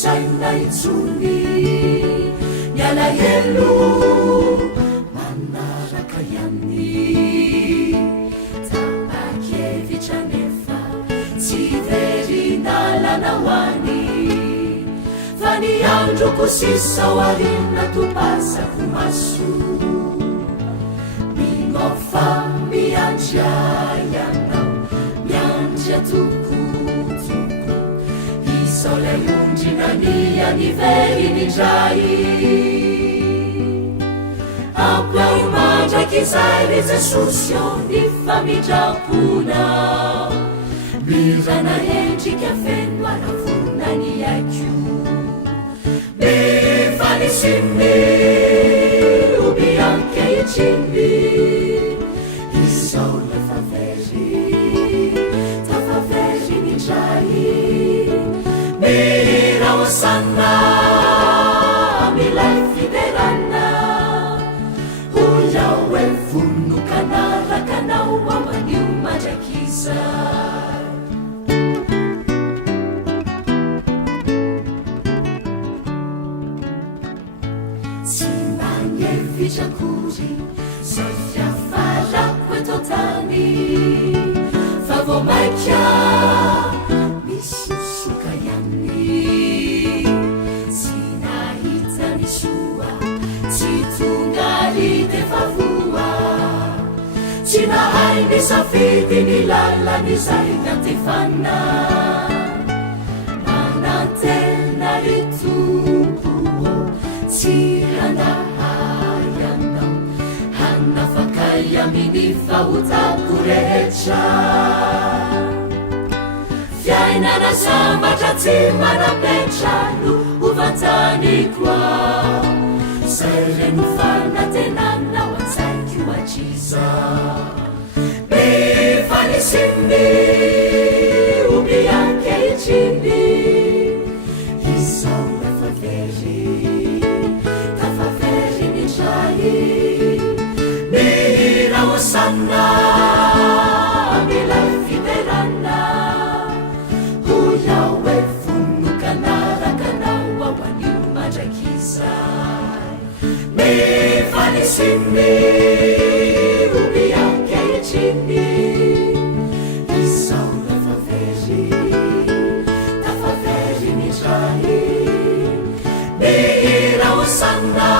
saina itsony mialahelo manaraka ihany tapakevitra nefa tsy verinalana hoany fa ny androko sisao arina topasako maso minofa miandria ianao miandria tokotoko isao lay ondrinania ny verinindray ampao mandrakizay re jesosy o ny famidrapona mirana endrika feno aravonany aiko mifanisiny obiankehitriny isao lefavery tafavery nindray miraosana milay fiderana hoiao e vonokanaраkanao amanio mandrakiza tsy magnevitrakory zay fiafarako eto tany fa vo maika misy soka ihany tsy nahitany soa tsy tonga hitefa voa tsy nahay ny safidy ny lalany zay natefana manantena ry tompo tsy handahay anao hanafakay aminy fahotako rehetra fiainana sambatra tsy manapetra no ovantaniko ao zay reno fanatenana ho antsaiky hoatriza mifanisiny obiankehitriny isao efavery tafavery nindray miraosana milay fiderana hoiao e vonokanaраkanao ao anio mandrakizay mifanisiny obiankehitriny isao efavery tafavery nindray miraosana